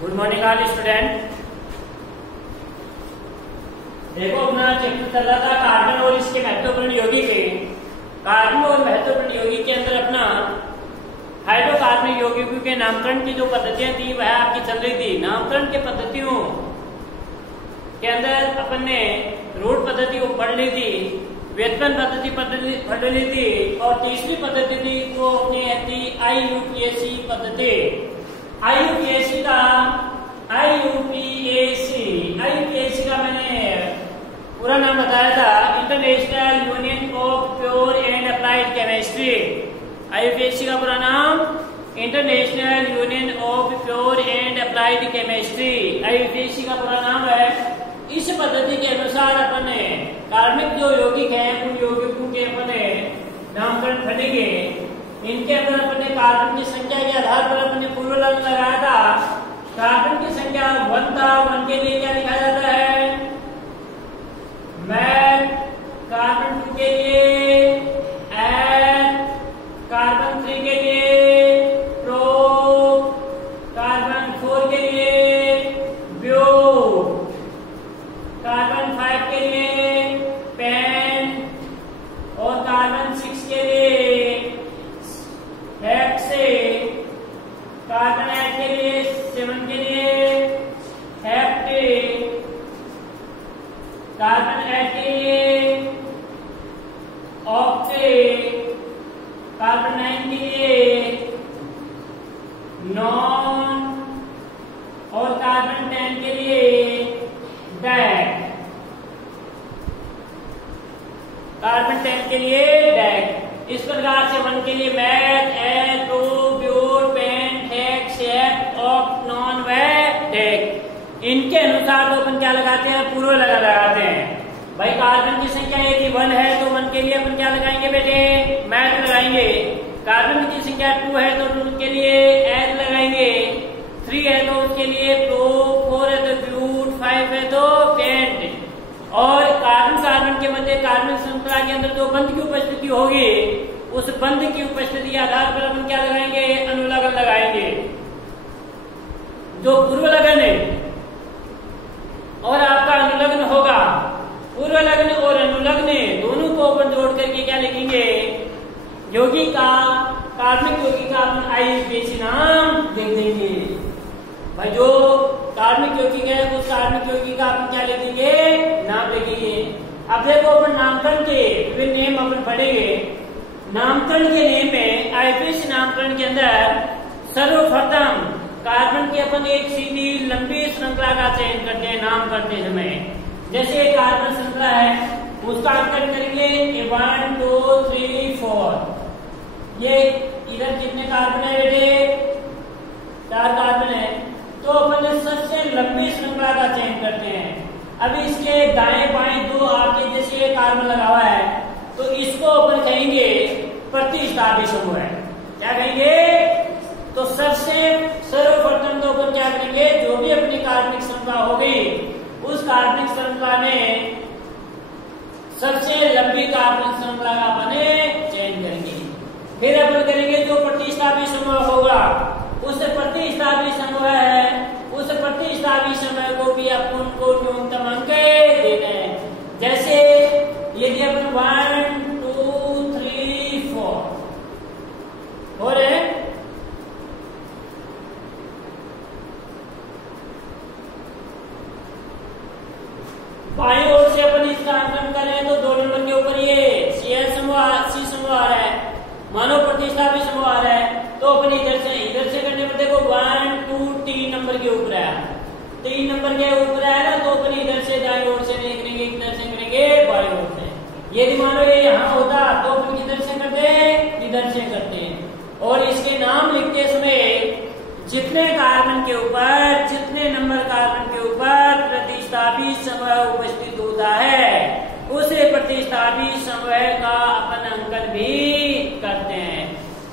Good morning all student. देखो अपना chapter चल रहा था कार्बन और इसके महत्वपूर्ण यौगिक पे। कार्बन और महत्वपूर्ण यौगिक के अंदर अपना हाइड्रोकार्बनिक यौगिकों के नामकरण की जो पद्धतियां थी वह आपकी चल रही थी। नामकरण के पद्धतियों के अंदर अपन ने रूट पद्धति को पढ़ ली थी, व्युत्पन्न पद्धति पढ़ ली थी और तीसरी पद्धति थी वो अपनी थी IUPAC पद्धति। IUPAC का मैंने पूरा नाम बताया था, international union of pure and applied chemistry. IUPAC का पूरा नाम international union of pure and applied chemistry, IUPAC का पूरा नाम है। इस पद्धति के अनुसार अपने कार्बनिक जो यौगिक है उन यौगिकों के अपने नामकरण पढ़ेंगे। इनके अंदर अपने कार्बन की संख्या के आधार पर अपने पूर्व लगाया था। कार्बन की संख्या 1 था, 1 के लिए क्या लिखा जाता है मैथ, कार्बन 2 के लिए एट, कार्बन 3 के लिए प्रो, कार्बन 4 के लिए ब्यू, कार्बन 5 के लिए पेन और कार्बन 6 के लिए हेक्से, कार्बन 8 के लिए 7 के लिए हेप्टे, कार्बन 8 के लिए ऑक्टे, कार्बन 9 के लिए नॉन और कार्बन 10 के लिए डैक, कार्बन 10 के लिए डैक। इस प्रकार से 1 के लिए मैथ, एट, टू, but, pent, hex, hept, oct, non व डेक। इनके अनुसार तो अपन क्या लगाते हैं, पूर्व लगाते हैं। भाई कार्बन की संख्या यदि 1 है तो 1 के लिए अपन क्या लगाएंगे बेटे, मैथ लगाएंगे। कार्बन की संख्या 2 है तो 2 के लिए एट लगाएंगे, 3 है तो उसके लिए प्रो, 4 है तो ब्यूट, 5 है तो पेंट। और कार्बन के मध्य कार्बन श्रृंखला के अंदर जो बंध की उपस्थिति होगी उस बंध की उपस्थिति के आधार पर अपन क्या लगाएंगे, अनुलग्न लगाएंगे। जो पूर्व लगन है और आपका अनुलग्न होगा, पूर्व लग्न और अनुलग्न दोनों को अपन जोड़ करके क्या लिखेंगे, यौगिक का, कार्बनिक यौगिक का अपन IUPAC नाम देख देंगे। भाई जो कार्बनिक यौगिक है उस कार्बनिक यौगिक का अपन क्या लिखेंगे, नाम लिखेंगे। अब देखो अपन नामकरण के विभिन्न नेम अपन पढ़ेंगे। नामकरण के नेम में IUPAC नामकरण के अंदर सर्वप्रथम कार्बन की अपन एक सीधी लंबी श्रृंखला का चयन करते हैं नाम करते समय। जैसे कार्बन श्रृंखला है उसका अंकन करेंगे 1 2 3 4। ये इधर कितने कार्बन है बेटे, 4 कार्बन है। तो अपन सबसे लंबी श्रृंखला का चयन करते हैं। अभी इसके दाएं बाएं 2 आगे जैसे कार्बन लगा हुआ है तो इसको अपन कहेंगे प्रतिस्थापी समूह है। क्या कहेंगे, तो सबसे सर्वप्रथम तो अपन क्या करेंगे, जो भी अपनी कार्बनिक श्रृंखला होगी उस कार्बनिक श्रृंखला में सबसे लंबी कार्बनिक श्रृंखला का अपन चयन करेंगे। फिर अपन करेंगे जो प्रतिस्थापी समूह होगा उस प्रतिस्थापी समूह है, उस प्रतिस्थापी समूह को भी अपन को न्यूनतम अंक देना है। जैसे यदि अपन 1 2 3 4 हो रहे हैं, बाईं ओर से अपन इसका अंकन करें तो 2 नंबर के ऊपर ये CL समूह C समूह आ रहा है, मानव प्रतिस्थापी समूह आ रहा है। तो अपन इधर से करने पर देखो 1 2 3 नंबर के ऊपर आया, 3 नंबर के ऊपर आया ना, तो अपन इधर से दाएं ओर से नहीं करेंगे, इधर से करेंगे बाईं ओर से। यदि मानो ये यहाँ होता तो अपन किधर से करते हैं, इधर से करते हैं। और इसके नाम लिखते समय जितने कार्बन के ऊपर, जितने नंबर कार्बन के ऊपर प्रतिस्थापी समूह उपस्थित होता है उसे प्रतिस्थापी समूह का अपन अंकन भी करते हैं।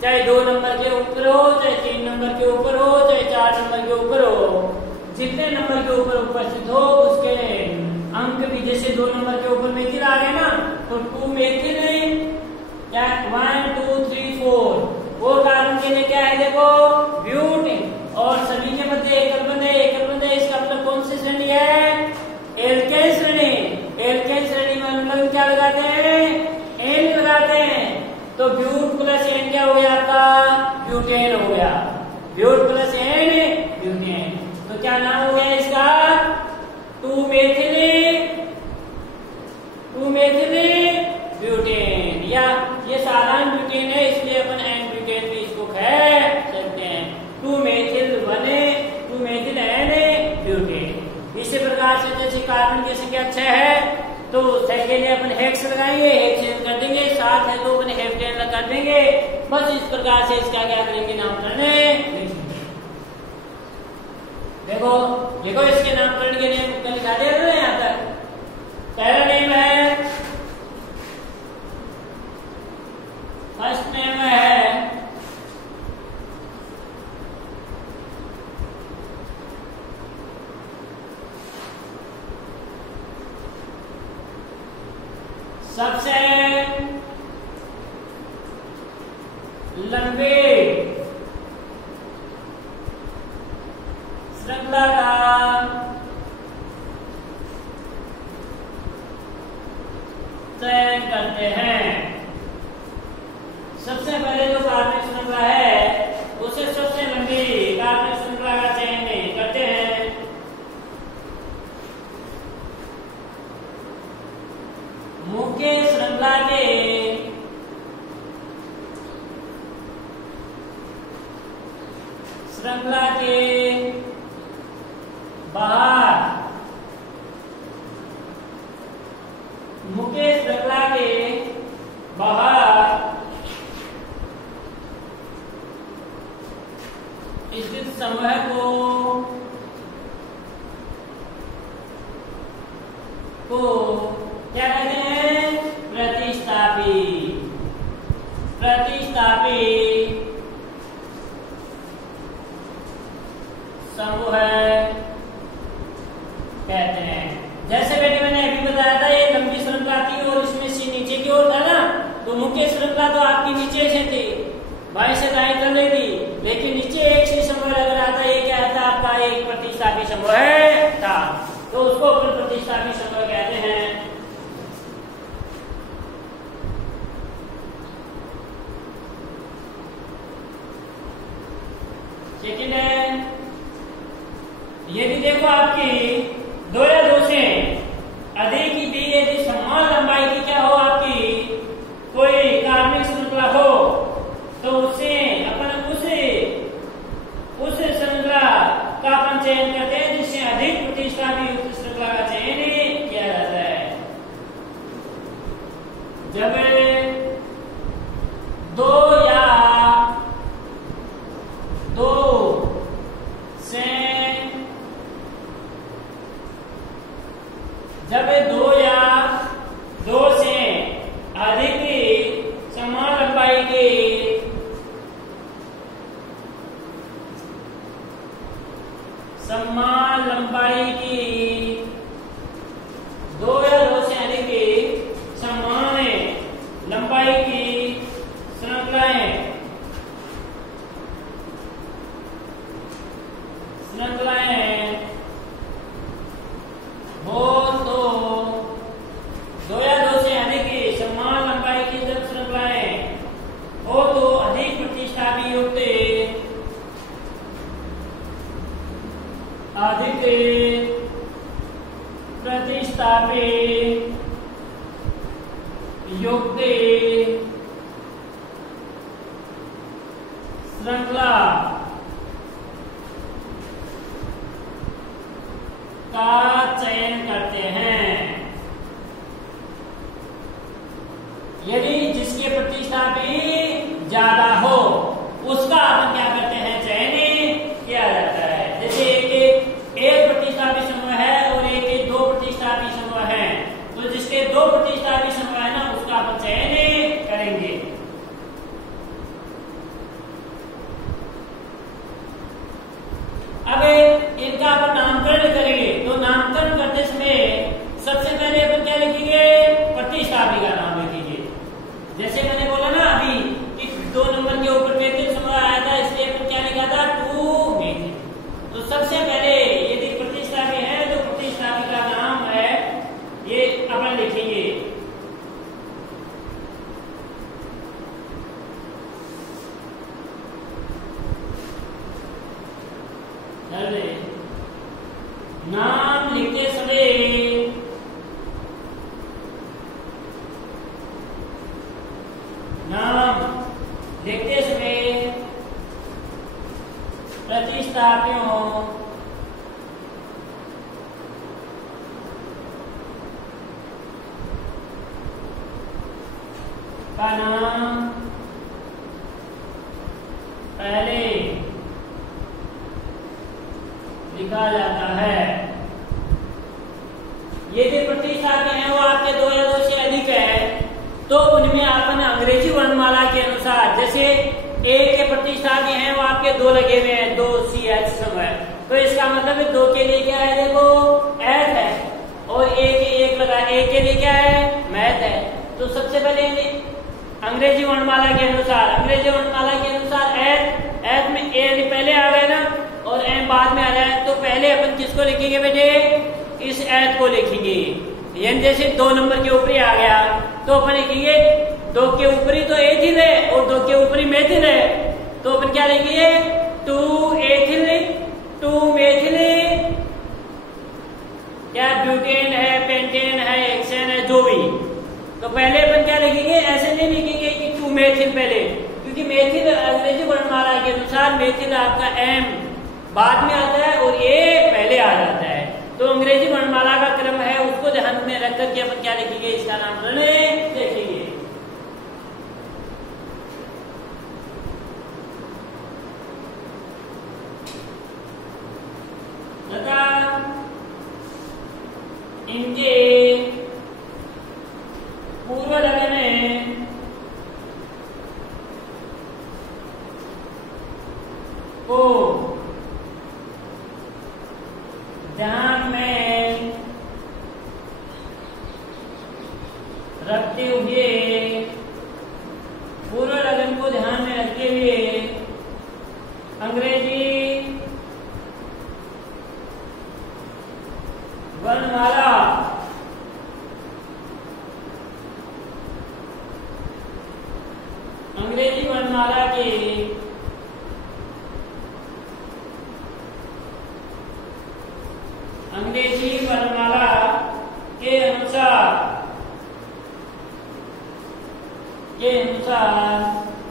चाहे 2 नंबर के ऊपर हो, चाहे 3 नंबर के ऊपर हो, चाहे 4 नंबर के ऊपर हो, जितने नंबर के ऊपर उपस्थित हो उसके अंक भी। जैसे 2 नंबर के ऊपर मेथिल आ गए ना तो 2 मेथिल, क्या 1 2 3 4 वो कार्बन के लिए क्या है देखो ब्यूट, और सभी के मध्य एक कार्बन है, लगाते हैं? एन लगाते हैं। तो ब्यूट प्लस एन क्या हो गया आपका? ब्यूटेन हो गया। But plus N butane. तो क्या नाम हो गया इसका? 2-मेथिल ब्यूटेन, या ये साधारण ब्यूटेन है इसलिए अपन एन ब्यूटेन भी इसको कह सकते हैं। 2-मेथिल एन ब्यूटेन। इसी प्रकार से जैसे कार्बन की संख्या 6 है तो 6 के लिए अपन हेक्स लगाएंगे, हेक्स कर देंगे। 7 है तो अपन हेप्टेन कर देंगे। बस इस प्रकार से इसका क्या करेंगे? नामकरण। देखो इसके नामकरण के नेम कल लिखा दिया था यहाँ तक। पहला नेम है, फर्स्ट नेम है सबसे लंबे श्रृंखला का चयन करते हैं। सबसे पहले जो कार्बनिक श्रृंखला है उसे सबसे लंबी कार्बनिक श्रृंखला का चयन करते हैं। मुख्य श्रृंखला के बाहर, मुख्य श्रृंखला के बाहर स्थित समूह को क्या कहते हैं? प्रतिस्थापी समूह कहते हैं। जैसे बेटे मैंने अभी बताया था ये लंबी श्रृंखला थी और इसमें सी नीचे की ओर था ना, तो मुख्य श्रृंखला तो आपकी नीचे से थी, बाएं से दाएं कर लेगी, लेकिन नीचे एक से समूह लग रहा था। ये क्या था? आपका एक प्रतिस्थापी समूह था, तो उसको अपन प्रतिस्थापी समूह कहते हैं। सेकेंड है, यदि देखो आपकी 2 या 2 से अधिक की दी यदि समान लंबाई की क्या हो आपकी कोई कार्बनिक श्रृंखला हो, तो उससे अपन उस श्रृंखला का अपन चयन करते हैं जिससे अधिक प्रतिस्थापी युक्त श्रृंखला का चयन किया जाता है। जब 2 या 2 से अधिक समान लंबाई के दो या दो से अधिक समान लंबाई की श्रृंखलाएं हो तो 2 या 2 से अधिक समान लंबाई की जब श्रृंखलाएं हो तो अधिक प्रतिस्थापी युक्त श्रृंखला का चयन करते हैं। यदि जिसके प्रतिस्थापी ज्यादा हो उसका अपन क्या करते हैं, चयन किया जाता है। जैसे एक प्रतिस्थापी समूह है और एक 2 प्रतिस्थापी समूह है, तो जिसके 2 प्रतिस्थापी समूह है ना उसका अपन चयन करेंगे। अब इनका अपन नामकरण करेंगे, तो नाम नाम लिखते समय प्रतिस्थापियों का नाम पहले लिखा जाता है। ये जो प्रतिस्थापी हैं वो आपके 2 या 2 से अधिक है, तो उनमें अपन अंग्रेजी वर्णमाला के अनुसार, जैसे ए के प्रतिस्थापी हैं वो आपके 2 लगे हुए हैं, 2 CH समय, तो इसका मतलब 2 के लिए क्या है, देखो एथ है, और ए के 1 लगा, ए के लिए क्या है, मैथ है। तो सबसे पहले अंग्रेजी वर्णमाला के अनुसार, एथ में ए पहले आ गए ना, और एम बाद में आ रहा है, तो पहले अपन किसको लिखेंगे बेटे, इस एथ को लिखेंगे। यानी जैसे 2 नंबर के ऊपरी आ गया, तो अपन लिखेंगे 2 के ऊपरी तो एथिल है और 2 के ऊपरी मेथिल है, तो अपन क्या लिखेंगे, 2 एथिल 2 मेथिल, क्या ब्यूटेन है, पेंटेन है, हेक्सेन है, जो भी। तो पहले अपन क्या लिखेंगे, ऐसे नहीं लिखेंगे कि 2 मेथिल पहले, क्योंकि मेथिल अंग्रेजी वर्णमाला के अनुसार मेथिल आपका एम बाद में आता है और ए पहले आ जाता है। तो अंग्रेजी वर्णमाला का क्रम है, उसको ध्यान में रख करके अपन क्या लिखेंगे, इसका नाम देखेंगे। तथा इनके पूर्व लगन को ध्यान में रखते हुए, पूर्व लगन को ध्यान में रखते हुए अंग्रेजी वर्णमाला के अनुसार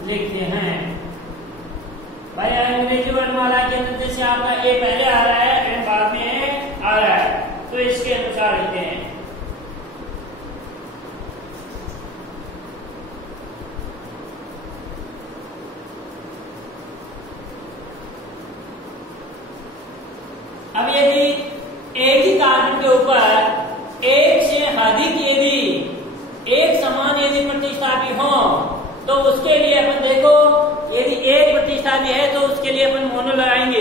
लिखते हैं। भाई अंग्रेजी वर्णमाला के अंदर जैसे आपका ए पहले आ रहा है, एम बाद में आ रहा है, तो इसके अनुसार लिखते हैं। अब यदि एक ही कार्बन के ऊपर एक से अधिक एक समान प्रतिस्थापी हो, तो उसके लिए अपन देखो, यदि एक प्रतिस्थापी है तो उसके लिए अपन मोनो लगाएंगे,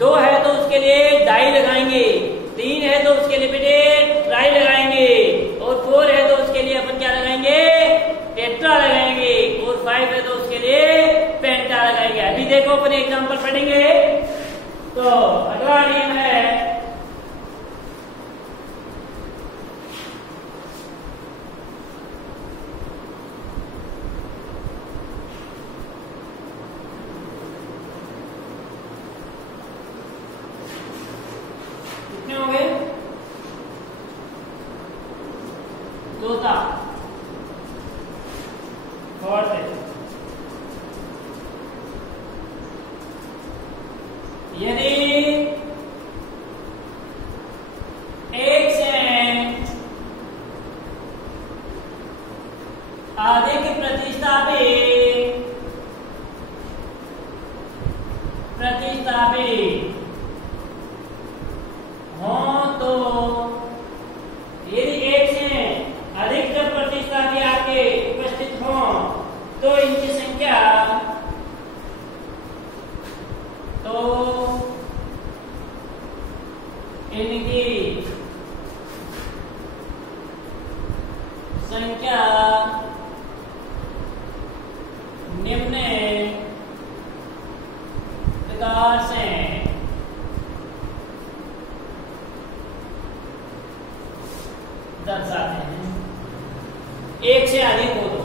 2 है तो उसके लिए डाई लगाएंगे, 3 है तो उसके लिए बेटे ट्राई लगाएंगे, और 4 है तो उसके लिए अपन क्या लगाएंगे, टेट्रा लगाएंगे, और 5 है तो उसके लिए पेंटा लगाएंगे। अभी देखो अपन एग्जाम्पल पढ़ेंगे। तो अगला नियम है, कितने हो गए, 4था, 4th है। यदि एक से अधिक प्रतिस्थापी हो, तो यदि एक से अधिक जब प्रतिस्थापी आपके उपस्थित हो, तो इनकी संख्या निम्न प्रकार से दर्शाते हैं। एक से अधिक हो तो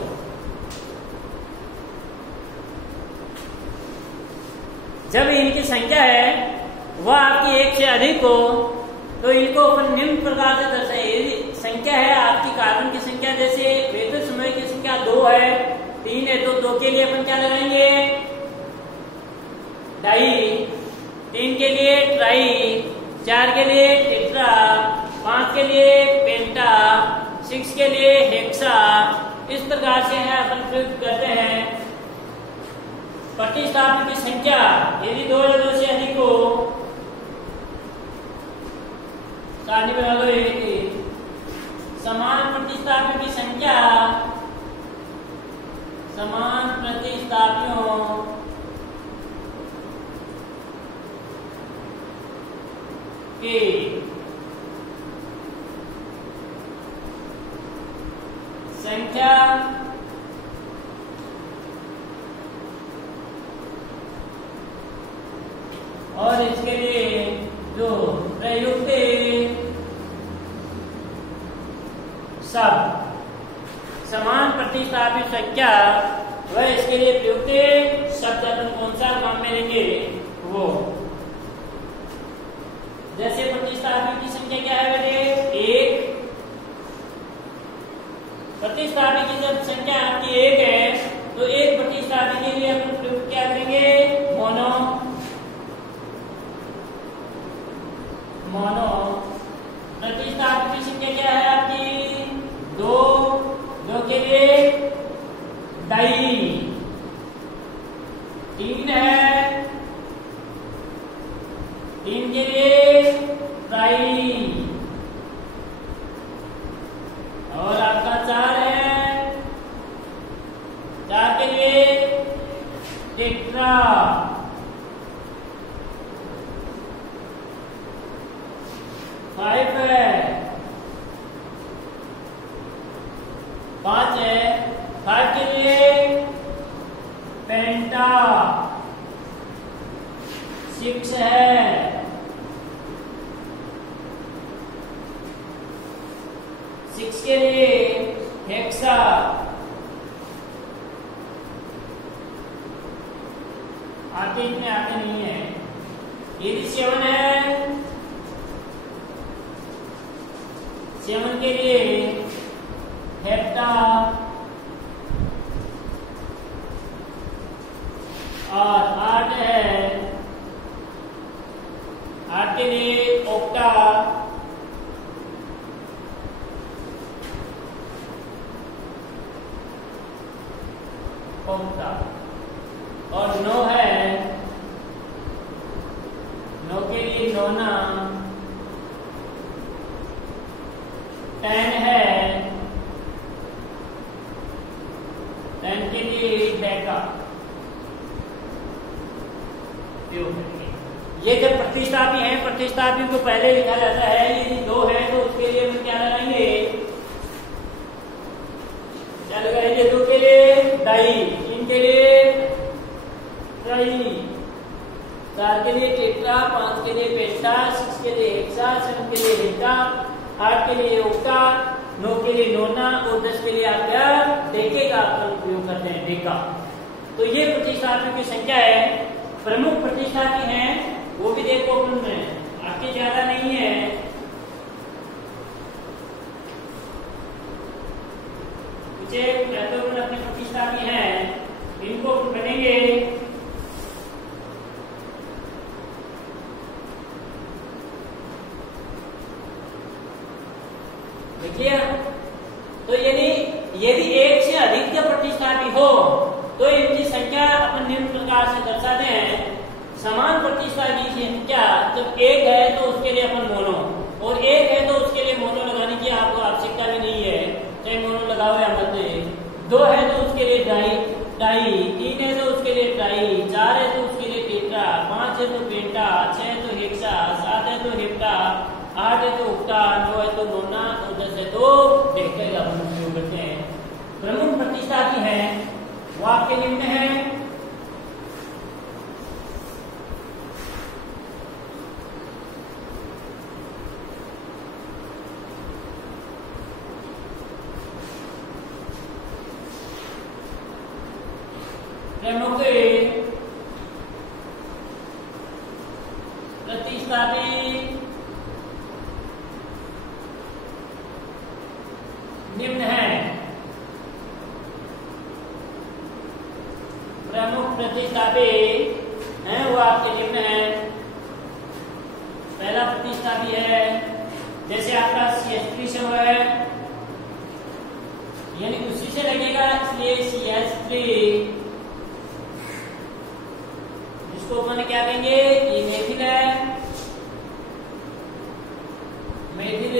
जब इनकी संख्या है वह आपकी एक से अधिक हो तो इनको अपन निम्न प्रकार से दर्शाए। यदि संख्या है आपकी कार्बन की संख्या, जैसे वेतन समूह की संख्या 2 है, 3 है, तो 2 के लिए अपन क्या लगाएंगे? डाई, 3 के लिए ट्राई, 4 के लिए टेट्रा, 5 के लिए पेंटा, 6 के लिए हेक्सा। इस प्रकार से है अपन प्रयुक्त करते हैं। प्रतिस्थापन की संख्या यदि 2 या 2 से अधिक हो, सारणी में वालों समान प्रतिस्थापियों की संख्या, समान प्रतिस्थापियों की संख्या और इसके लिए जो प्रयुक्त सब समान प्रतिस्थापित संख्या, वह इसके लिए प्रयुक्त शब्द अपन कौन सा काम में लेंगे? वो जैसे प्रतिस्थापित की संख्या क्या है बेटे? 1। प्रतिस्थापित की जब संख्या आपकी 1 है तो एक प्रतिस्थापित के लिए अपन प्रयुक्त क्या करेंगे? मोनो। मोनो। प्रतिस्थापित की संख्या क्या है आपकी? 2। 2 के लिए डाई। 3 है, 3 के लिए ट्राई। और आपका 4 है, 4 के लिए टेट्रा। 5 है, 5 है, 5 के लिए पेंटा। 6 है, 6 के लिए हेक्सा। 8 इतने आते नहीं है। यदि 7 है, 7 के लिए हेप्टा। और 8 है, 8 के लिए ओक्टा। ओक्टा। और 9 है, 9 के लिए नोना। 10 है, 10 के लिए डेका। ये जब प्रतिस्थापी है, प्रतिस्थापी को पहले लिखा जाता है। यदि 2 है तो उसके लिए हम क्या लगाएंगे? क्या लगाएंगे? 2 के लिए डाई, 3 के लिए ट्राई, 4 के लिए टेट्रा, 5 के लिए पेंटा, 6 के लिए हेक्सा, 7 के लिए हेक्टा, 8 के लिए ओक्टा, 9 के लिए नोना और 10 के लिए आप क्या डेके का उपयोग करते हैं? डेका। तो ये प्रतिस्थापियों की संख्या है। प्रमुख प्रतिस्थापी हैं वो भी देखो अपन में आपके ज्यादा नहीं है। कुछ महत्वपूर्ण अपने प्रतिस्थापी हैं, इनको अपन पढ़ेंगे। देखिए, तो यदि एक से अधिक के प्रतिस्थापी हो तो इनकी संख्या अपन निम्न प्रकार से दर्शाते हैं। समान प्रतिस्थापी की संख्या जब 1 है तो उसके लिए अपन मोनो, और 1 है तो उसके लिए मोनो लगाने की आपको आवश्यकता भी नहीं है, चाहे मोनो लगाओ या मत। 2 है तो उसके लिए डाई, 3 है तो उसके लिए ट्राई, 4 है तो उसके लिए टेट्रा, 5 है तो पेंटा, 6 है तो हेक्सा, 7 है तो हेप्टा, 8 है तो ओक्टा, 9 है तो नोना और 10 है तो डेका का अपन उपयोग करते हैं। प्रमुख प्रतिस्थापी हैं वो आपके निम्न है। प्रतिस्थापी निम्न है। प्रमुख प्रतिस्थापी है वो आपके निम्न है। पहला प्रतिस्थापी है जैसे आपका CH3 से हुआ है, यानी उसी से लगेगा, इसलिए CH3 जिसको अपन क्या कहेंगे, ये मेथिल है, मेथिल।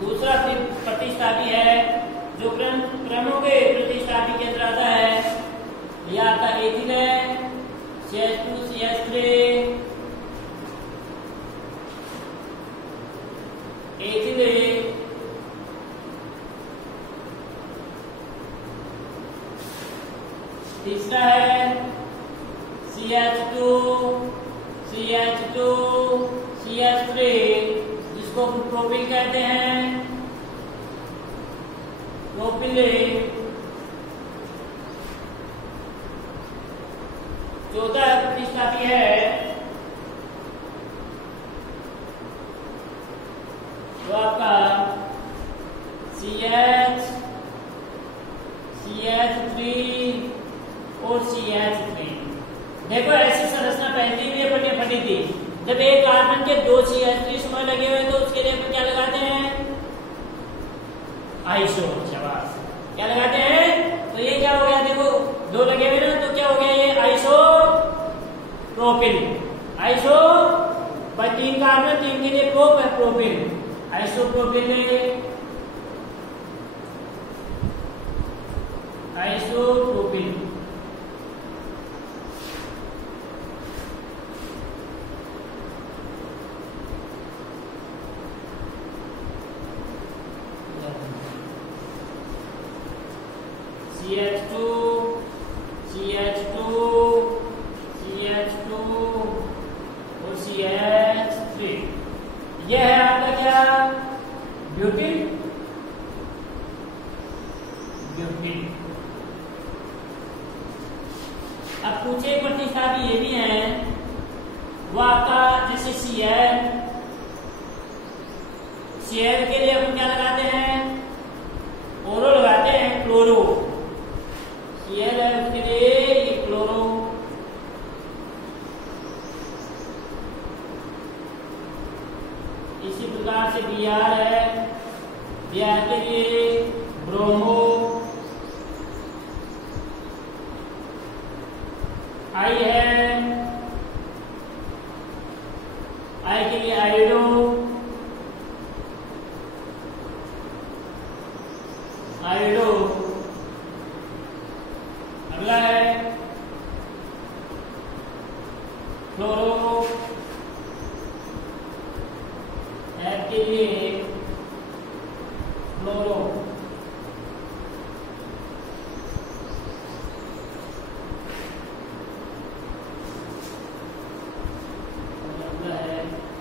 दूसरा प्रतिस्थापी है जो क्रमों के प्रतिस्थापी के अंदर आता है, यह आपका एथिल है, CH2 CH3 एथिल। तीसरा है CH2 CH2 CH3 जिसको प्रोपिल कहते हैं, प्रोपिल। चौथा प्रतिस्थापी है तो आपका CH CH3 और CH3। देखो ऐसी संरचना पहले भी अपन ने पढ़ी थी। जब एक कार्बन के दो CH3 समूह लगे हुए तो उसके लिए अपन क्या लगाते हैं, आइसो। शाबाश, क्या लगाते हैं, तो ये क्या हो गया, देखो दो लगे हुए ना, तो क्या हो गया, ये आइसो प्रोपिल। आइसो भाई तीन कार्बन, तीन के लिए प्रोप है, propyl, isopropyl, isopropyl. CH2 CH2 CH2 और CH3, यह है आपका क्या, ब्यूटिल, ब्यूटिल। अब कुछ एक प्रतिस्थापी ये भी है, वो आपका जैसे Cl के लिए हम क्या लगाते हैं, ओरो लगाते हैं, क्लोरो। Cl है उसके लिए ये क्लोरो। इसी प्रकार से Br है, Br के लिए ब्रोमो। I है, I के लिए आयोडो, आयोडो। अगला है फ्लोरो, F के लिए फ्लोरो।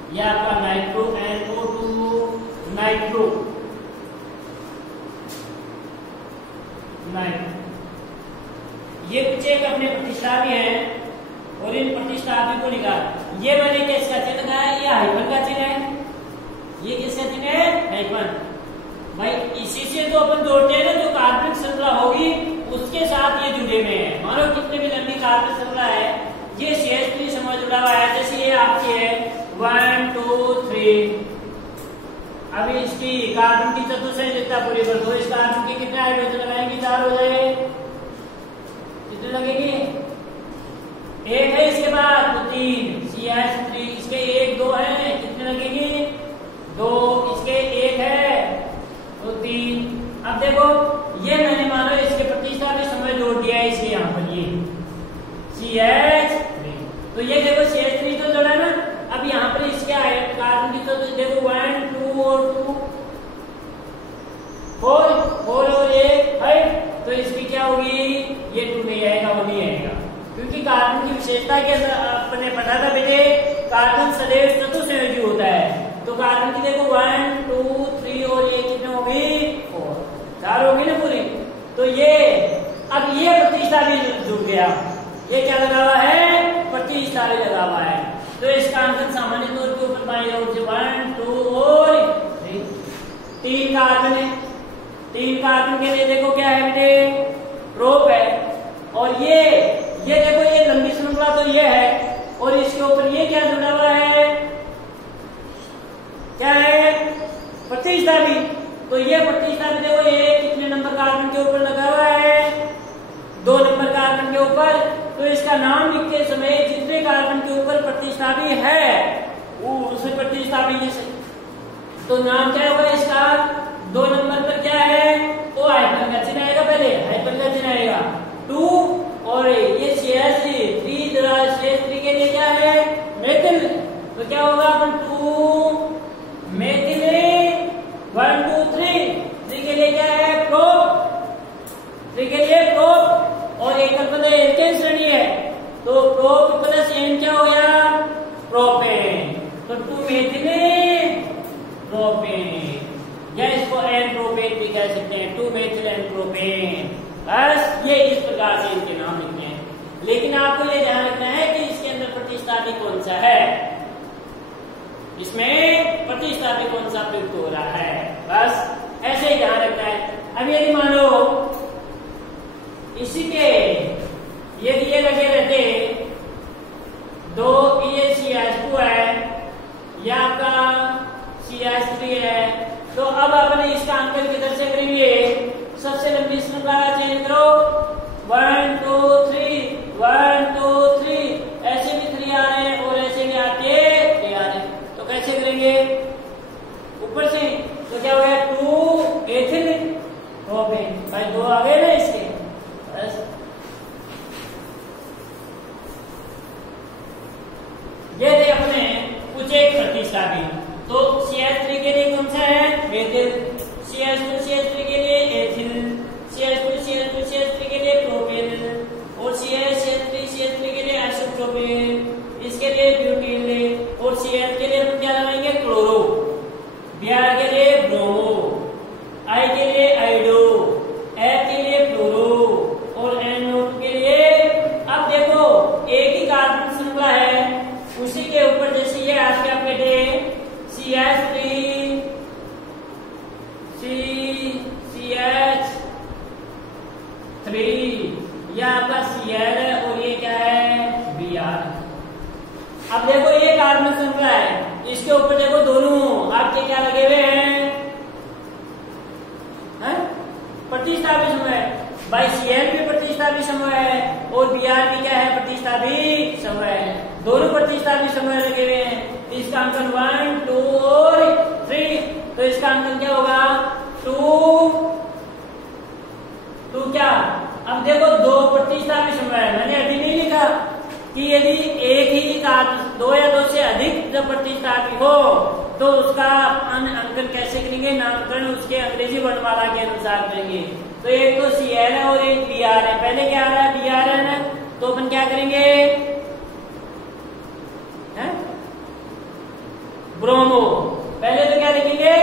यह आपका नाइट्रो, NO2 नाइट्रो, ये कुछ एक अपने प्रतिस्थापी हैं और इन प्रतिस्थापी को निकाल। ये मैंने किसका चिन्ह लगाया, ये हाइफन का चिन्ह है, ये किसका चिन्ह है, हाइफन। भाई इसी से तो अपन जोड़ते हैं ना, जो कार्बनिक श्रृंखला होगी उसके साथ ये जुड़े हुए हैं। मानो कितने भी लंबी कार्बनिक श्रृंखला है, ये CH3 समूह जुड़ा हुआ है। जैसे ये आपकी है 1 2 3, अभी इसकी कार्बन की चतुर्थांशता पूरी कर दो। इस कार्बन के कितने हाइड्रोजन लगाएंगे, 4 हो जाए, कितने लगेंगे, एक है, इसके बाद तो 3 CH3, इसके 1 2 है, कितने लगेंगे, 2, इसके 1 है तो 3। अब देखो ये मैंने मानो इसके प्रतिस्थापी समय जोड़ दिया है, इसके यहाँ पर ये CH3, तो ये देखो CH3 तो जोड़ा ना। अब यहाँ पर इसके कार्बन की तो देखो 1 2 और 2 4 और 1 5, तो इसकी क्या होगी, ये 2 नहीं आएगा, 1 नहीं आएगा, क्योंकि कार्बन की विशेषता के अंदर अपने पढ़ा था बेटे, कार्बन सदैव चतुस्संयोजी होता है। तो कार्बन की देखो 1 2 3 और ये कितने होगी, 4 होगी ना पूरी। तो ये अब ये प्रतिस्थापी जुड़ गया, ये क्या लगा हुआ है, प्रतिस्थापी कार्बन के लिए देखो क्या है बेटे, प्रोप है। और ये देखो ये लंबी श्रृंखला तो ये है, और इसके ऊपर ये क्या जुड़ा हुआ है, क्या है, प्रतिस्थापी। तो ये प्रतिस्थापी देखो ये कितने नंबर कार्बन के ऊपर लगा हुआ है, 2 नंबर कार्बन के ऊपर। तो इसका नाम लिखते समय जितने कार्बन के ऊपर प्रतिस्थापी है वो उसे प्रतिस्थापी जैसे, तो नाम क्या होगा इसका, 2 नंबर पर क्या है, वो हाइपरलैचिन आएगा, पहले हाइपरलैचिन आएगा 2, और ये CH3 जरा CH3 के लिए क्या है, मेथिल। तो क्या होगा अपन 2 मेथिल 1 2 3 के लिए क्या है, प्रोप, 3 के लिए प्रोप। और एक एल्केन श्रेणी है, तो प्रोप प्लस एन क्या हो गया, प्रोपेन। तो 2 मेथिल प्रोपेन, या इसको एन प्रोपेन भी कह सकते हैं, 2 मेथिल एन प्रोपेन। बस ये इस प्रकार से इनके नाम लिखते हैं। लेकिन आपको ये ध्यान रखना है कि इसके अंदर प्रतिस्थापी कौन सा है, इसमें प्रतिस्थापी कौन सा प्रयुक्त हो रहा है, बस ऐसे ही ध्यान रखना है। अब यदि मान लो इसी के यदि ये लगे रहते 2 ये CH2 है, या आपका CH3 है, तो अब आपने इसका अंकन किधर से करेंगे, सबसे लंबी श्रृंखला चेंज करो, 1 2 3 1 2 3, ऐसे भी 3 आ रहे हैं और ऐसे भी आपके 3 आ रहे हैं। तो कैसे करेंगे, ऊपर से, तो क्या हो गया 2 एथिल प्रोपेन, भाई 2 आ गए ना इसके। बस ये थे अपने कुछ एक प्रतिस्थापी। तो CH3 के लिए कौन सा है, मेथिल, CH2 के लिए एथिल, CH2 के लिए प्रोपेन, और CH3 के लिए आइसोप्रोपेन, इसके लिए ब्यूटीन, और CH के लिए हम क्या लगाएंगे, क्लोरो, Br के लिए ब्रोमो, I के लिए आइडो, F के लिए फ्लोरो, और NO2 के लिए। अब देखो एक ही कार्बन श्रृंखला है, उसी के ऊपर जैसे ये आपके CH3 CH3, यह आपका Cl है, और ये क्या है, Br। अब देखो ये कार्बन श्रृंखला है, इसके ऊपर देखो दोनों आपके क्या लगे हुए हैं, प्रतिस्थापी समूह। भाई Cl भी प्रतिस्थापी समूह है, और Br भी क्या है, प्रतिस्थापी समूह है, दोनों प्रतिस्थापी समूह लगे हुए हैं। इसका अंकन 1 2 और 3, तो इसका अंकन क्या होगा, 2 क्या। अब देखो 2 प्रतिस्थापी समूह है, मैंने अभी नहीं लिखा कि यदि एक ही कार्बन 2 या 2 से अधिक जब प्रतिस्थापी हो तो उसका अंकन कैसे करेंगे, नामकरण उसके अंग्रेजी वर्णमाला के अनुसार करेंगे। तो एक तो Cl है और एक Br है, पहले क्या आ रहा है, Br है ना, तो अपन क्या करेंगे, ब्रोमो, पहले तो क्या लिखेंगे,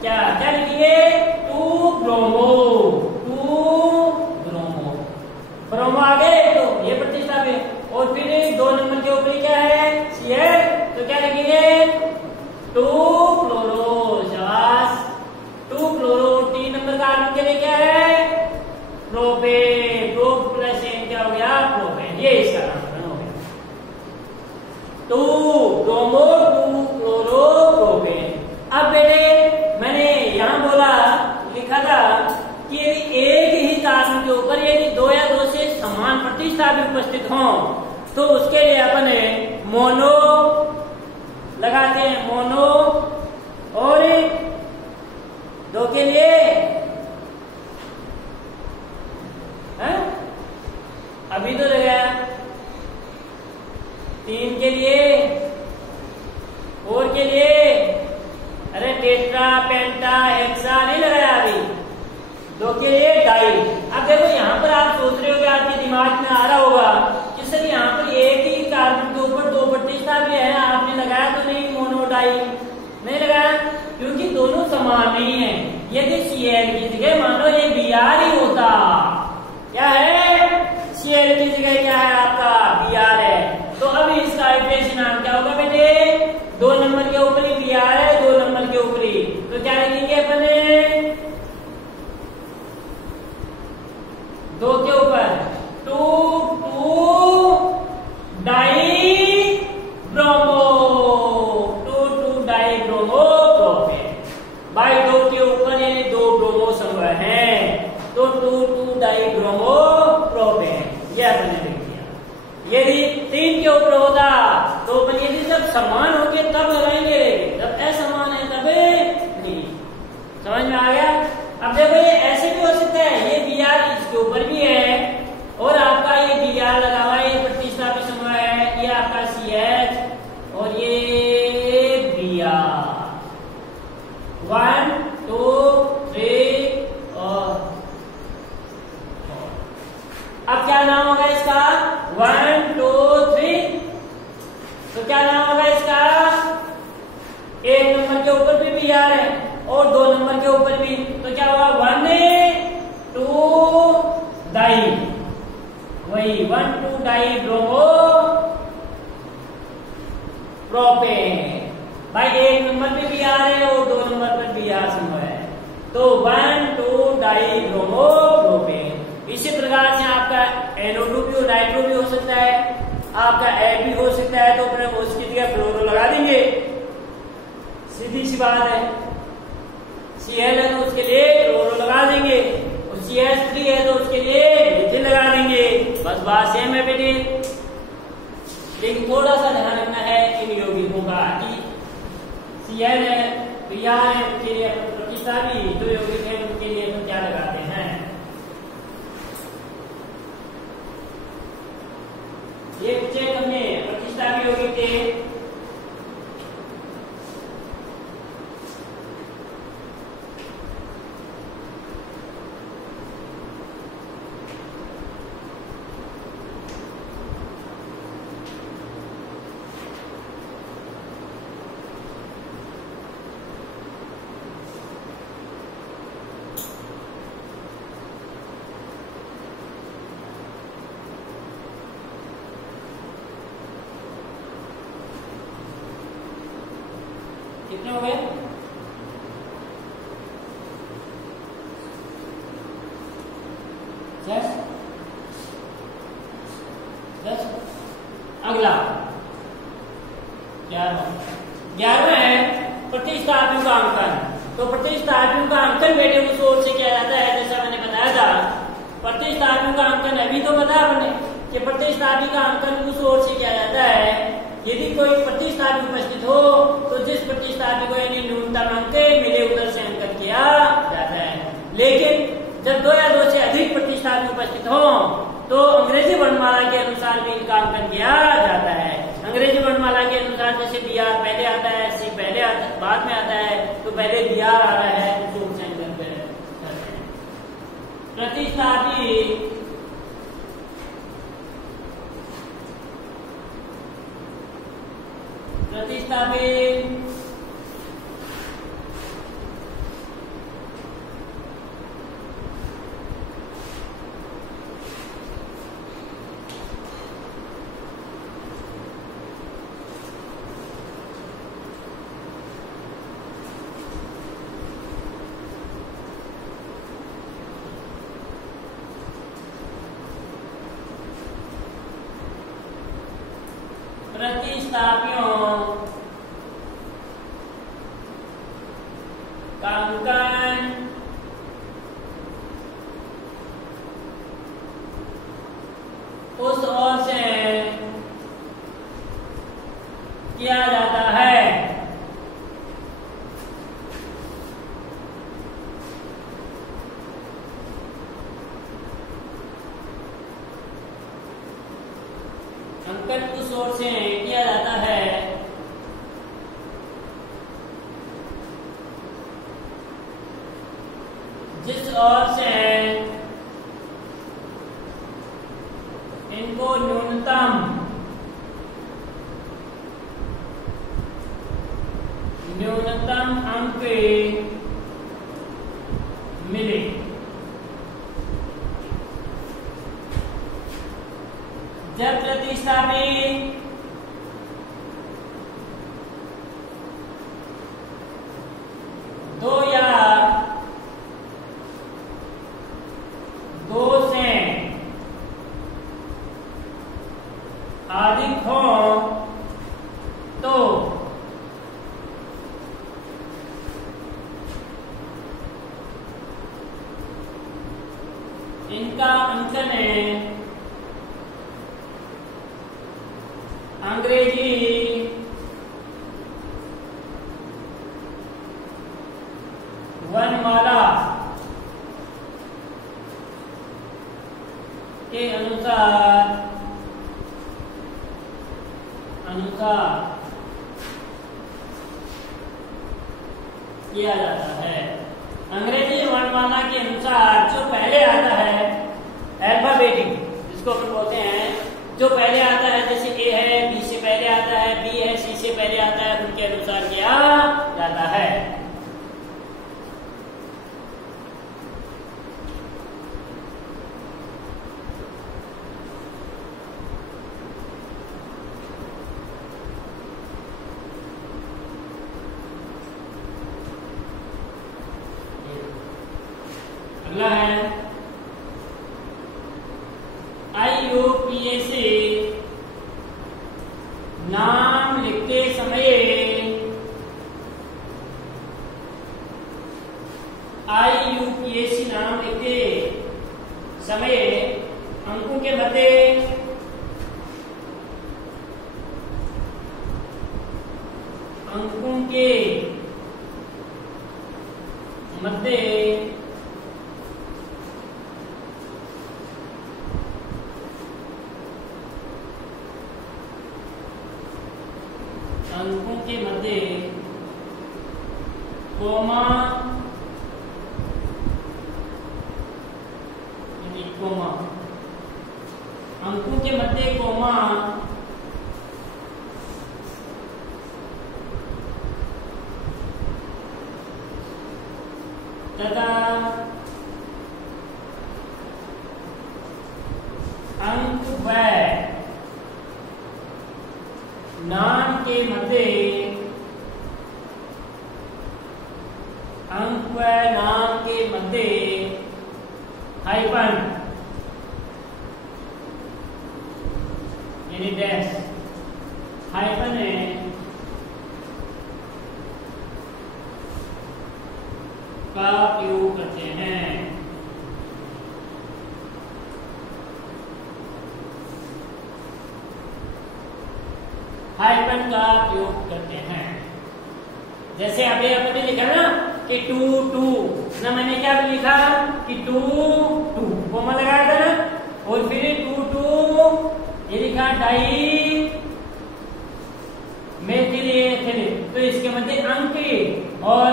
क्या लिखेंगे, 2 ब्रोमो, ब्रोमो आ गए, तो ये प्रतिस्थापी। और फिर 2 नंबर के ऊपर क्या है, Cl, तो क्या लिखेंगे, 2 क्लोरो, शाबाश, 2 क्लोरो। 3 नंबर कार्बन के लिए क्या है, प्रोपेन, प्रोप प्लस एन क्या हो गया, प्रोपेन, ये इसका नामकरण हो गया। 2 ब्रोमो 2 क्लोरो प्रोपेन। अब बेटे मैंने यहां बोला, लिखा था कि यदि एक ही कार्बन के ऊपर यदि 2 या 2 से समान प्रतिस्थापी उपस्थित हों तो उसके लिए अपन मोनो लगाते हैं, मोनो, और 2 के लिए अभी तो लगाया, 3 के लिए, 4 के लिए, अरे टेट्रा पेंटा हेक्सा नहीं लगाया अभी, 2 के लिए डाई। अब देखो यहाँ पर आप सोच रहे हो कि आपके दिमाग में आ रहा होगा कि सर यहाँ पर एक ही कार्बन के ऊपर 2 प्रतिस्थापी है, आपने लगाया तो नहीं, मोनो डाई नहीं लगाया, क्योंकि दोनों समान नहीं है। यदि Cl की जगह मान लो ये Br ही होता, क्या है, Cl की जगह क्या है आपका Br है, तो अब इसका हाइड्रेशन नाम क्या होगा बेटे, 2 नंबर के ऊपर ही Br है, 2 नंबर के ऊपर ही, तो क्या लिखेंगे अपने, ब्रोमो, 2,2-डाइब्रोमोप्रोपेन। भाई 2 के ऊपर ये 2 ब्रोमो समूह हैं, तो 2,2-डाइब्रोमोप्रोपेन ये अपन ने लिख दिया। यदि 3 के ऊपर होता तो अपन यदि जब समान होंगे तब लगाएंगे, जब असमान है तब नहीं। समझ में आ गया? अब देखो ये ऐसे भी हो सकता है, ये Br इसके ऊपर भी है और आपका ये Br लगा हुआ है, ये प्रतिस्थापी समूह है, ये आपका CH और ये Br। 1, 2, 3 और अब क्या नाम होगा इसका? 1, 2, 3। तो क्या नाम होगा इसका? 1 नंबर के ऊपर भी Br है और 2 नंबर के ऊपर भी, तो क्या होगा? 1, 2 डाई, वही 1, 2 डाइब्रोमोप्रोपेन। भाई 1 नंबर पे Br है और 2 नंबर पर Br समूह है, तो 1, 2 डाइब्रोमोप्रोपेन। इसी प्रकार से आपका NO2 भी और नाइट्रो भी हो सकता है, आपका F भी हो सकता है, तो फिर उसकी जगह फ्लोरो लगा देंगे, सीधी सी बात है। Cl है तो उसके लिए क्लोरो लगा देंगे, और CH3 है तो उसके लिए मिथिल लगा देंगे, बस बात सेम है बेटे। लेकिन थोड़ा सा ध्यान रखना है इन यौगिकों का कि Cl है तो यहाँ है उनके लिए प्रतिस्थापी, जो यौगिक है उनके लिए हम क्या लगाते हैं? ये चेक हमने प्रतिस्थापी यौगिक थे, कितने हो गए? 10। अगला 11वां है प्रतिस्थापियों का अंकन। तो प्रतिस्थापियों का अंकन बेटे उस ओर से किया जाता है, जैसा मैंने बताया था। प्रतिस्थापियों का अंकन अभी तो बताया हमने कि प्रतिस्थापी का अंकन उस ओर से किया जाता है यदि कोई प्रतिस्थापी उपस्थित हो, तो जिस प्रतिस्थापी को यानी न्यूनतम अंक मिले उधर से अंकन किया जाता है। लेकिन जब 2 या 2 से अधिक प्रतिस्थापी उपस्थित हो तो अंग्रेजी वर्णमाला के अनुसार भी इनका अंकन किया जाता है। अंग्रेजी वर्णमाला के अनुसार जैसे Br पहले आता है, C पहले बाद में आता है, तो पहले Br आ रहा है, तो उसे अंकन करते हैं। प्रतिस्थापी प्रतिस्थापियों का अंकन उस ओर से किया जाता है अंकन उस ओर से किया जाता है जिस ओर से इनको न्यूनतम अंक मिले। जब प्रतिस्थापी दो या दो से अधिक हो किसी वर्णमाला के अनुसार किया जाता है। अंग्रेजी वर्णमाला के अनुसार जो पहले आता है अल्फाबेटिक, जिसको अपन बोलते हैं, जो पहले आता है, जैसे ए है, बी से पहले आता है, बी है, सी से पहले आता है, उनके अनुसार किया जाता है। अगला है IUPAC नाम लिखते समय IUPAC नाम लिखते समय अंकों के मध्य कोमा अंकों के मध्य कोमा तथा अंक व नाम के मध्य हाइफन यानी डैश हाइफन का उपयोग करते हैं। हाइफन का उपयोग करते हैं। जैसे अभी आपने लिखा ना कि 2 2 ना, मैंने क्या लिखा कि 2 2 कोमा लगाया था ना, और फिर 2 2 ये लिखा डाई मेथिलेथिल, तो इसके मध्य अंक और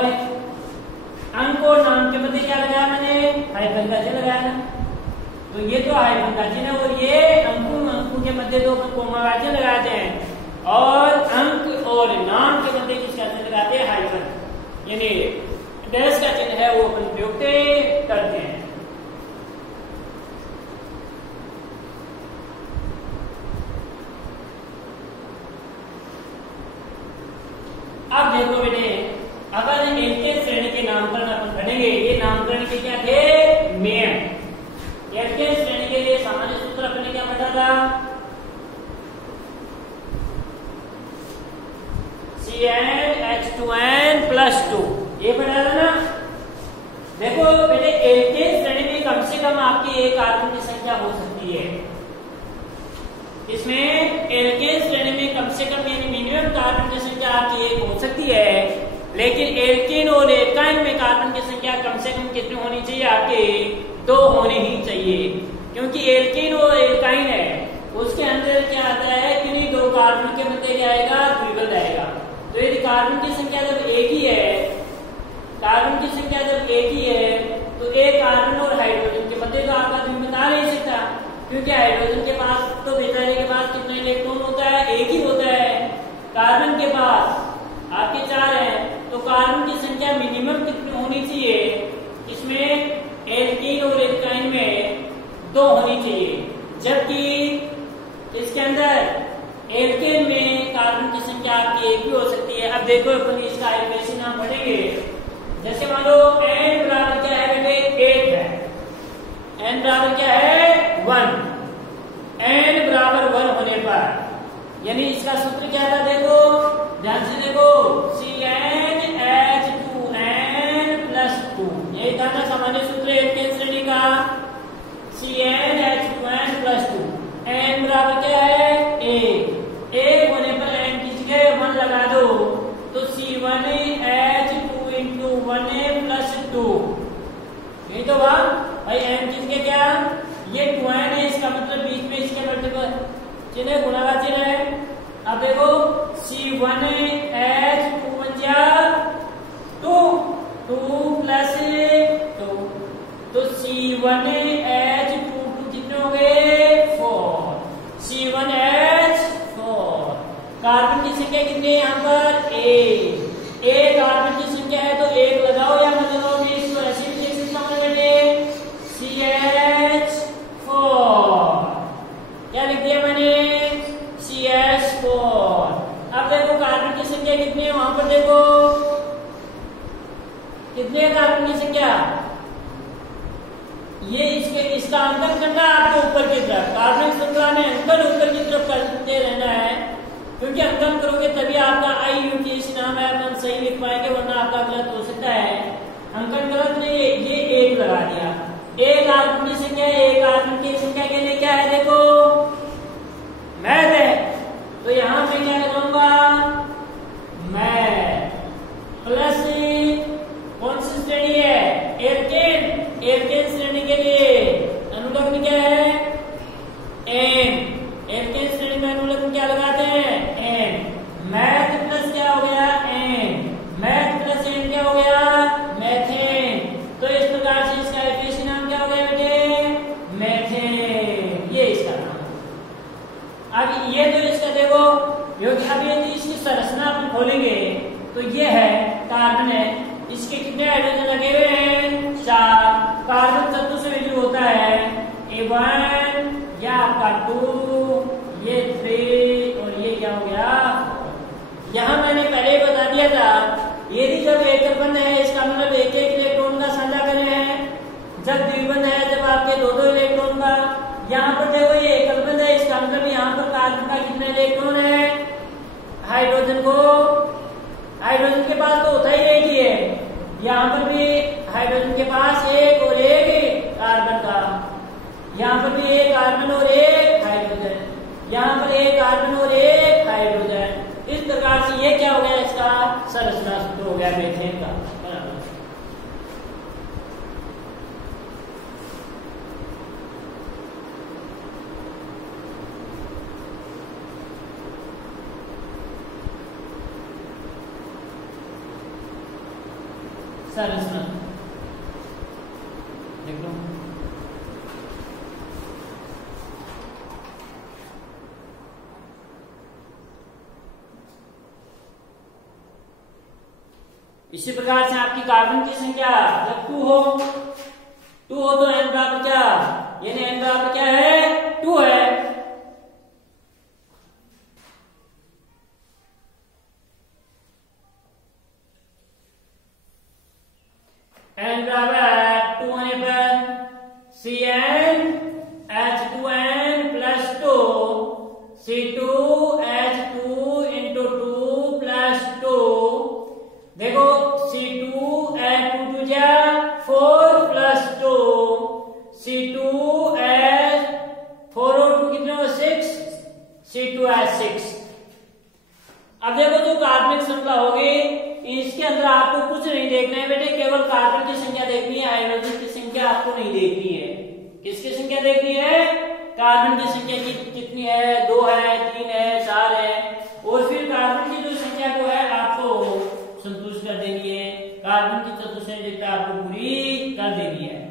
अंक और नाम के मध्य क्या लगाया मैंने, हाइफन का चिन्ह लगाया ना। तो ये तो हाइफन का चिन्ह है, और ये अंकों के मध्य दो कोमा का चिन्ह लगाते हैं, और अंक और नाम के मध्य किसका चिन्ह लगाते हैं, हाइफन यानी डैश का चिन्ह है, वो अपन उपयोग करते हैं। अब देखो बेटे, अगर इनके श्रेणी के नामकरण अपन पढ़ेंगे, ये नामकरण के क्या थे, मेन। इनके श्रेणी के लिए सामान्य सूत्र अपने क्या पढ़ा था, CnH2n+2, ये पढ़ा था ना। देखो बेटे, एल्केन श्रेणी में कम से कम आपकी एक कार्बन की संख्या हो सकती है। इसमें एल्केन श्रेणी में कम से कम यानी मिनिमम कार्बन की संख्या आपकी एक हो सकती है, लेकिन एल्केन और एल्काइन में कार्बन की संख्या कम से कम कितनी होनी चाहिए, आपके 2 होनी ही चाहिए। क्योंकि एल्केन और एल्काइन है, उसके अंदर क्या आता है, किन्हीं 2 कार्बन के मध्य क्या आएगा, द्विबंध आएगा। तो यदि कार्बन की संख्या जब एक ही है, कार्बन की संख्या जब एक ही है, तो एक कार्बन और हाइड्रोजन के मध्य तो आपका द्विबंध आ नहीं सकता, क्योंकि हाइड्रोजन के पास तो बेचारे के पास कितना इलेक्ट्रॉन होता है, एक ही होता है। कार्बन के पास आपके 4 हैं, तो कार्बन की संख्या मिनिमम कितनी होनी चाहिए, इसमें एल्कीन और एल्काइन में 2 होनी चाहिए, जबकि इसके अंदर एल्केन में कार्बन की संख्या आपकी एक भी हो सकती है। अब देखो अपन इसका आयुर्वेद नाम पढ़ेंगे। जैसे मान लो n बराबर क्या है बेटे, 8 है, n बराबर क्या है 1, n बराबर 1 होने पर यानी इसका सूत्र क्या था, देखो ध्यान से देखो, CnH2n+2, यही था ना सामान्य सूत्र एल्केन श्रेणी का, CnH2n+2, n बराबर क्या है 1 होने पर n ये 2n है, इसका मतलब बीच में इसके मल्टीपल चिन्ह गुणा का चिन्ह है। अब देखो C1H 2 प्लस 2, तो C1H2 कितने हो गए 4, C1H 4। कार्बन की संख्या कितनी है यहाँ पर एक कार्बन की संख्या है तो एक लगाओ या मत लगाओ, मैं इसको ऐसे भी लिख सकता हूँ बेटे CH4, क्या लिख दिया मैंने CH4। अब देखो कार्बन की संख्या कितनी है वहां पर, देखो कितने है कार्बन की संख्या, ये इसका अंकन करना है आपको ऊपर की तरफ, कार्बनिक श्रृंखला में अंकन ऊपर की तरफ करते रहना है, क्योंकि अंकन करोगे तभी आपका IUPAC नाम है अपन सही लिख पाएंगे, वरना आपका गलत हो सकता है। अंकन गलत नहीं है, ये एक लगा दिया, एक कार्बन की संख्या, एक कार्बन की संख्या के लिए क्या है देखो मैथ है, तो यहां मैं क्या करूंगा मैथ प्लस कौन सी श्रेणी है एल्केन श्रेणी के लिए अनुलग्न क्या है एन, एल्केन श्रेणी में अनुलग्न क्या लगाते हैं एन, मैथ प्लस क्या हो गया एन, मैथ प्लस एन क्या हो गया मैथेन, तो इस प्रकार से इसका IUPAC नाम क्या हो गया बेटे मैथेन, ये इसका नाम। अब ये तो इसका देखो क्योंकि अब ये इसकी संरचना अपन खोलेंगे तो ये है कार्बन है, इसके कितने हाइड्रोजन लगे हुए हैं 4, कार्बन तत्व से वैल्यू होता है A1, या आपका 2, ये 3 और ये क्या हो गया 4। यहाँ मैंने पहले ही बता दिया था यदि जब एक बंद है इसका मतलब एक इलेक्ट्रॉन का साझा कर रहे हैं, जब द्विबंध है जब आपके दो इलेक्ट्रॉन का, यहाँ पर देखो ये एकल बंध है इसका मतलब यहाँ पर कार्बन का कितने इलेक्ट्रॉन है, हाइड्रोजन के पास तो होता ही एक ही है, यहाँ पर भी हाइड्रोजन के पास एक और एक कार्बन का, यहाँ पर भी एक कार्बन और एक हाइड्रोजन, यहाँ पर एक कार्बन और एक हाइड्रोजन, इस प्रकार से ये क्या हो गया इसका संरचना सूत्र हो गया मीथेन का। संरचना देख लो, इसी प्रकार से आपकी कार्बन की संख्या जब 2 हो तो n बराबर क्या, यानी n बराबर क्या है 2 है, n बराबर 2 होने पर CnH2n plus 2 C2H2 into 2 plus 2, देखो C2H2 जा 4 प्लस 2 C2H 4 और 2 कितने हो 6, C2H6। अब देखो जो कार्बनिक श्रृंखला होगी इसके अंदर आपको कुछ नहीं देखना है बेटे, केवल कार्बन की संख्या देखनी है, हाइड्रोजन की संख्या आपको नहीं देखनी है। किसकी संख्या देखनी है, कार्बन की संख्या कितनी है, 2 है 3 है 4 है, और फिर कार्बन की जो संख्या को है आपको संतुष्ट कर देनी है, कार्बन की चतुष्टयता आपको पूरी कर देनी है।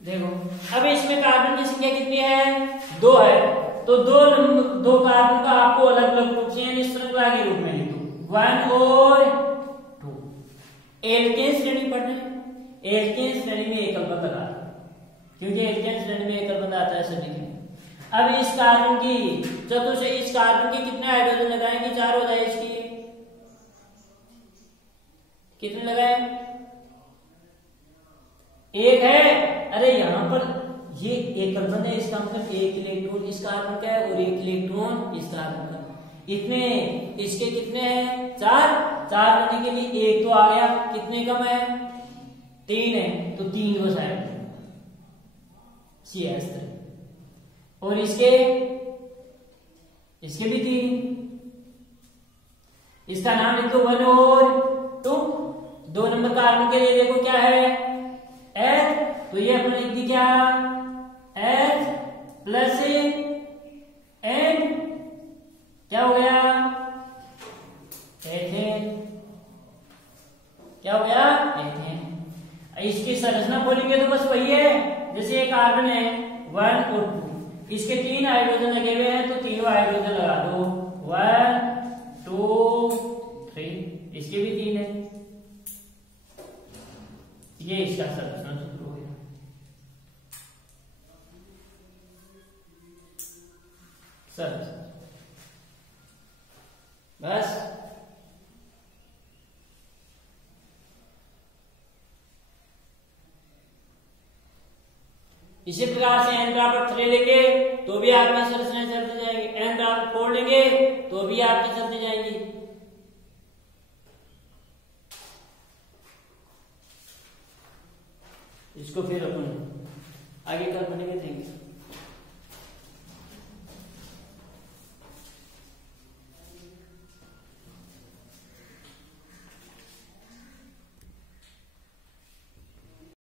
देखो अब इसमें कार्बन की संख्या कितनी है 2 है, तो दो कार्बन का आपको अलग अलग रूप से यानी श्रृंखला के रूप में लिख दो 1 और 2। एल्केन श्रेणी पढ़ने, एल्केन श्रेणी में एकल बंध आता है, क्योंकि एल्केन श्रेणी में एकल बंध आता है सभी के। अब इस कार्बन की चतुष्टय, इस कार्बन के कितने हाइड्रोजन लगाएंगे 4 हो जाए, इसकी कितने लगाए 1 है, अरे यहाँ पर ये एक कार्बन है इसका मतलब 1 इलेक्ट्रॉन इस कार्बन का है और 1 इलेक्ट्रॉन इस कार्बन का, इतने इसके कितने हैं 4 होने के लिए 1 तो आ गया, कितने कम है 3 है, तो 3 बस आए CH3, और इसके भी 3, इसका नाम लिख दो 1 और 2। 2 नंबर कार्बन के लिए देखो क्या है H, तो ये अपने लिख दी क्या H प्लस N, क्या हो गया एथेन। क्या हो गया एथेन। इसकी संरचना बोलेंगे तो बस वही है, जैसे एक कार्बन है 1 और 2, इसके 3 हाइड्रोजन लगे हुए हैं तो तीनों हाइड्रोजन लगा दो 1 2 3, इसके भी 3 है। ये इसका संरचना सूत्र हो गया। बस इसी प्रकार से n बराबर 3 लेंगे तो भी आपकी संरचना चलती जाएगी, n बराबर 4 लेंगे तो भी आपकी चलती जाएंगी। इसको फिर अपन आगे कल पढ़ेंगे। Thank you.